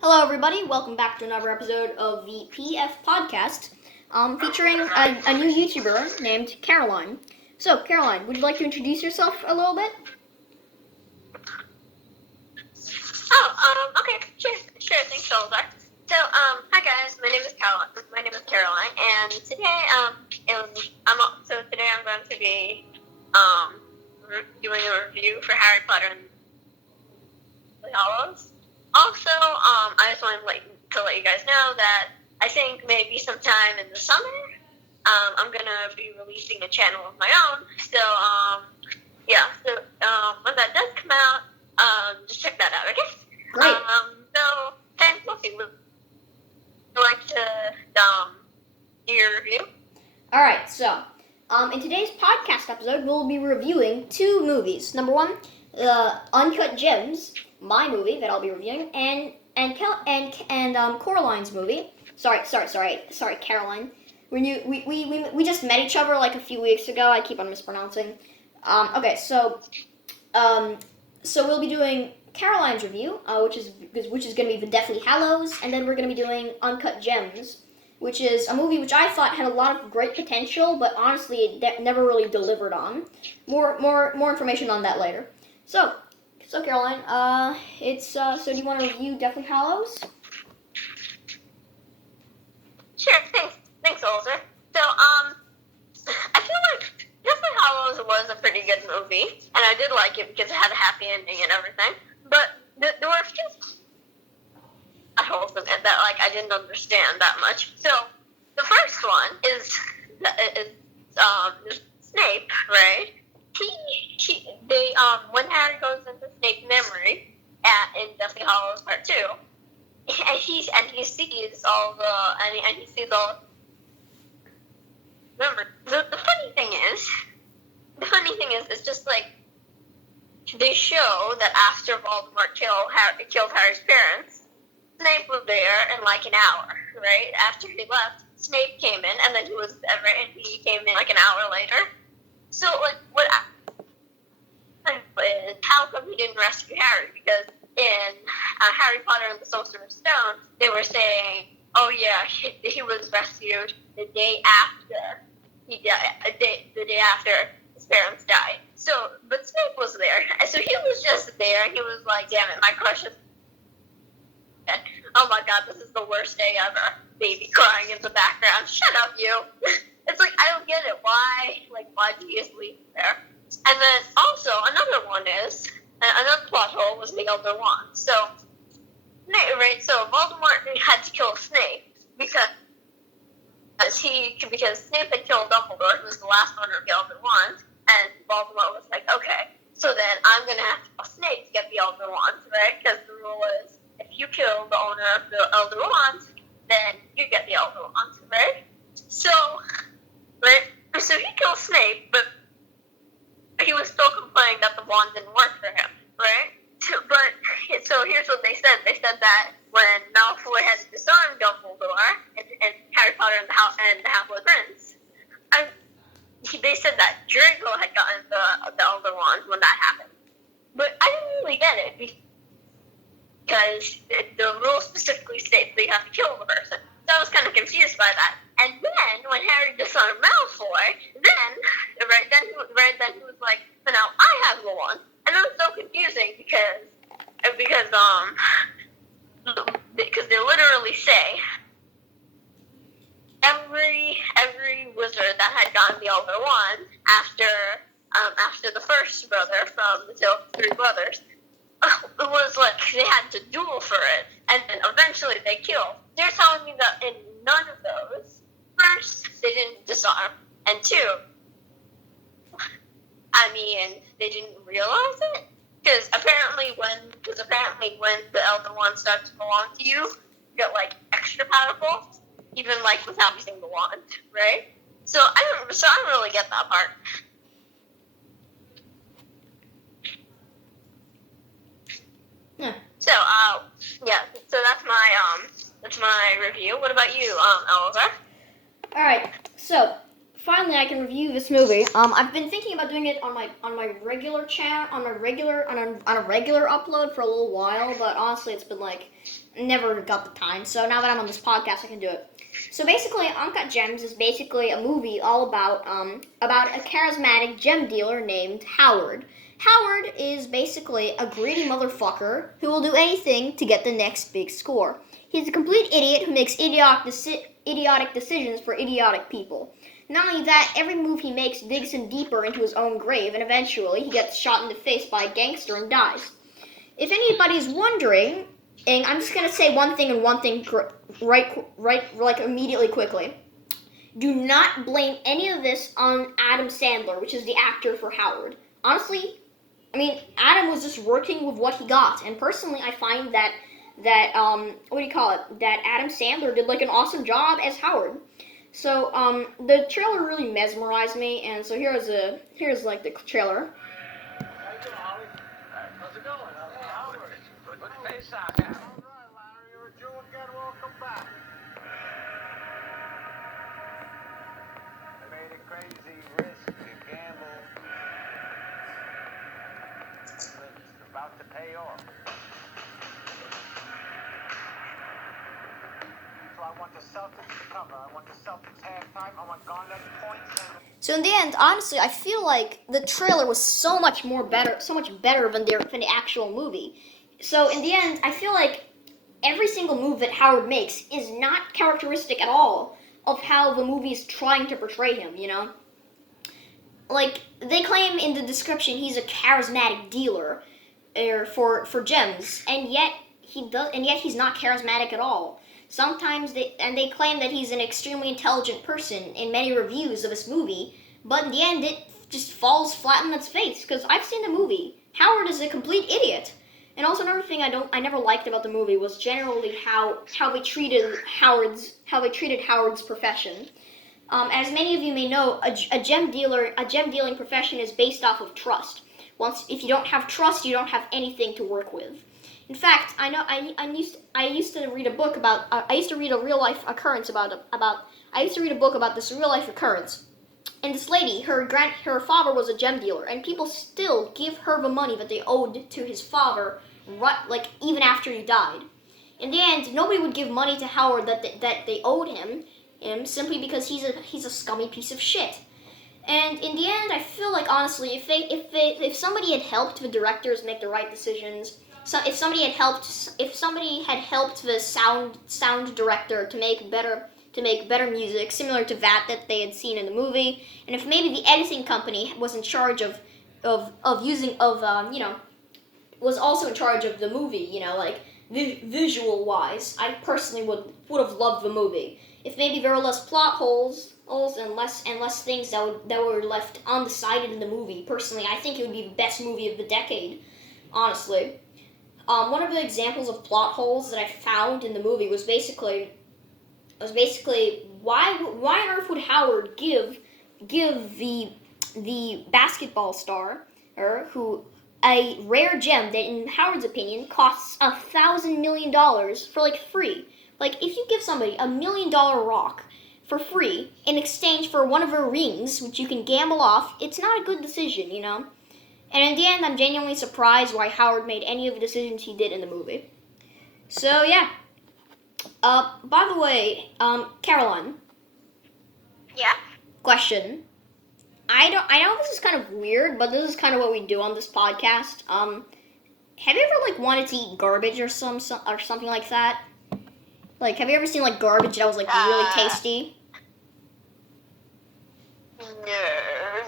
Hello, everybody. Welcome back to another episode of the ep5 podcast, featuring a new YouTuber named Caroline. So, Caroline, would you like to introduce yourself a little bit? Okay, sure, thanks, Shoulder. So, hi guys, my name is Caroline, and today, today I'm going to be, doing a review for Harry Potter and the Hollows. Also, I just wanted to let you guys know that I think maybe sometime in the summer, I'm gonna be releasing a channel of my own. So, when that does come out, just check that out, okay? Great. So, thanks, Lucy. Would you like to do your review? Alright, so, in today's podcast episode, we'll be reviewing two movies. Number one, Uncut Gems, my movie that I'll be reviewing, and Coraline's movie. Sorry, Caroline. We just met each other like a few weeks ago. I keep on mispronouncing. So we'll be doing Caroline's review, which is going to be The Deathly Hallows, and then we're going to be doing Uncut Gems, which is a movie which I thought had a lot of great potential, but honestly it never really delivered on. More information on that later. So Caroline, so do you want to review Deathly Hallows? Sure, thanks, Older. So, I feel like Deathly Hallows was a pretty good movie, and I did like it because it had a happy ending and everything, but there were a few holes in it that, I didn't understand that much. So, the first one is Snape, right? When Harry goes into Snape's memory in Deathly Hallows Part 2, and he sees all the remember, the funny thing is, it's just they show that after Voldemort killed Harry's parents, Snape was there in an hour, right? After he left, Snape came in, and then he came in an hour later. So, what is, how come he didn't rescue Harry? Because in Harry Potter and the Sorcerer's Stone, they were saying, oh yeah, he was rescued the day after the day after his parents died. So, but Snape was there. So he was just there, and he was like, damn it, my crush is dead. Oh my god, this is the worst day ever. Baby crying in the background. Shut up, you. It's I don't get it. Why do you just leave it there? And then also, another plot hole was the Elder Wand. So Voldemort had to kill Snape because Snape had killed Dumbledore, who was the last owner of the Elder Wand, and Voldemort was like, okay, so then I'm going to have to kill Snape to get the Elder Wand, right? Because the rule is, if you kill the owner of the Elder Wand, then you get the Elder Wand, right? So he kills Snape, but he was still complaining that the wand didn't work for him, right? So here's what they said. They said that when Malfoy had disarmed Dumbledore and Harry Potter and the Half-Blood Prince, they said that Draco had gotten the Elder Wand when that happened. But I didn't really get it because the rule specifically states that you have to kill the person. So I was kind of confused by that. And then when Harry disarmed Malfoy, then he was like, so now I have the wand. And it was so confusing because they literally say every wizard that had gotten the Elder Wand after the first brother from the Tale of the Three Brothers, it was they had to duel for it, and then eventually they killed. They're telling me that in none of those, first, they didn't disarm, and two, they didn't realize it, because apparently when the Elder Wand starts to belong to you, you get extra powerful, even without using the wand, right? So I don't really get that part. Yeah. So that's my review. What about you, Elza? Alright, so finally I can review this movie. I've been thinking about doing it on my regular channel, on a regular upload for a little while, but honestly, it's been like never got the time. So now that I'm on this podcast, I can do it. So basically, Uncut Gems is basically a movie all about a charismatic gem dealer named Howard. Howard is basically a greedy motherfucker who will do anything to get the next big score. He's a complete idiot who makes idiotic decisions for idiotic people. Not only that, every move he makes digs him deeper into his own grave, and eventually he gets shot in the face by a gangster and dies. If anybody's wondering, and I'm just gonna say one thing and one thing like immediately quickly. Do not blame any of this on Adam Sandler, which is the actor for Howard. Honestly, I mean, Adam was just working with what he got, and personally, I find that that Adam Sandler did like an awesome job as Howard. So the trailer really mesmerized me, and so here's like the trailer. How you doing, Holly? How's it going? Hey, Howard. Good face out. All right, Larry, you're a Jew again. Welcome back. I made a crazy risk to gamble. It's about to pay off. So I want the Celtics to cover. I want the Celtics halftime. I want Garnett points. So in the end, honestly, I feel like the trailer was so much better than the actual movie. So in the end, I feel like every single move that Howard makes is not characteristic at all of how the movie is trying to portray him, you know? Like, they claim in the description he's a charismatic dealer for gems, and yet he's not charismatic at all. Sometimes they claim that he's an extremely intelligent person in many reviews of this movie, but in the end it just falls flat on its face, because I've seen the movie. Howard is a complete idiot. And also another thing I never liked about the movie was generally how they treated Howard's profession. As many of you may know, a gem dealing profession is based off of trust. If you don't have trust, you don't have anything to work with. In fact, I used to read a book about I used to read a real life occurrence I used to read a book about this real life occurrence. And this lady, her father was a gem dealer, and people still give her the money that they owed to his father, like even after he died. In the end, nobody would give money to Howard that they owed him simply because he's a scummy piece of shit. And in the end, I feel like honestly, if somebody had helped the directors make the right decisions, if somebody had helped the sound director to make better music similar to that they had seen in the movie, and if maybe the editing company was in charge was also in charge of the movie, you know, like visual wise, I personally would have loved the movie. If maybe there were less plot holes and less things that were left undecided in the movie. Personally, I think it would be the best movie of the decade, honestly. One of the examples of plot holes that I found in the movie was basically why on earth would Howard give the basketball star who a rare gem that in Howard's opinion costs $1,000 million for like free. Like, if you give somebody $1 million rock for free in exchange for one of her rings, which you can gamble off, it's not a good decision, you know? And in the end, I'm genuinely surprised why Howard made any of the decisions he did in the movie. So, yeah. By the way, Caroline. Yeah? Question. I know this is kind of weird, but this is kind of what we do on this podcast. Have you ever, like, wanted to eat garbage or something like that? Like, have you ever seen, like, garbage that was, like, really tasty? No,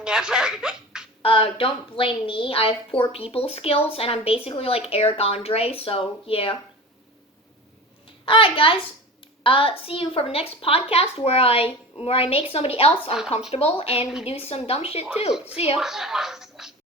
never. Don't blame me. I have poor people skills, and I'm basically like Eric Andre, so, yeah. Alright, guys. See you for the next podcast where I make somebody else uncomfortable, and we do some dumb shit, too. See ya.